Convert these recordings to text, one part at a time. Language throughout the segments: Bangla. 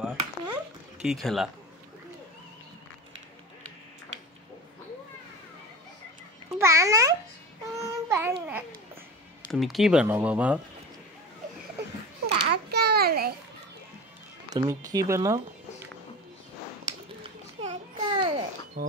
বাহ, কি খেলা? তুমি কি বানাও বাবা? তুমি কি বানাও? ও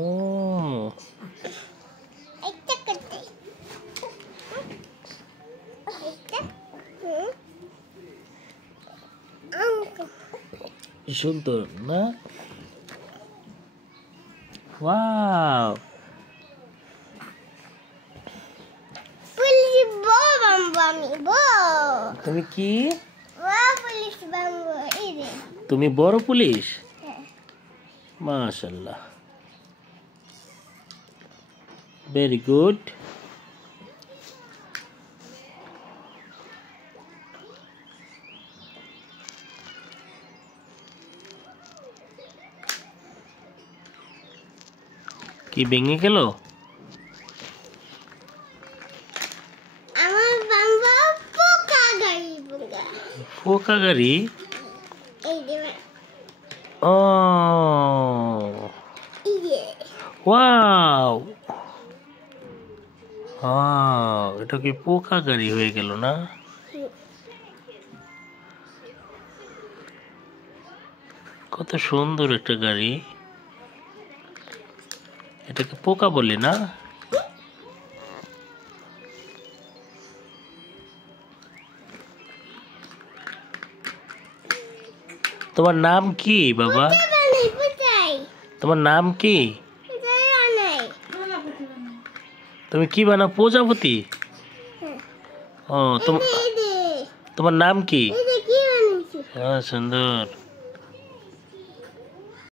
সুন্দর না? ওয়াও, তুমি কি? তুমি বড় পুলিশ? মাশাআল্লাহ, ভেরি গুড। কি ভেঙে গেল? পোকা গাড়ি? ও ওয়াও, এটা কি পোকা গাড়ি হয়ে গেল না? কত সুন্দর একটা গাড়ি। এটাকে পোকা বলে না? তোমার নাম কি বাবা? তোমার নাম কি? তুমি কি বানাও? প্রজাপতি? ও তোমার নাম কি? সুন্দর।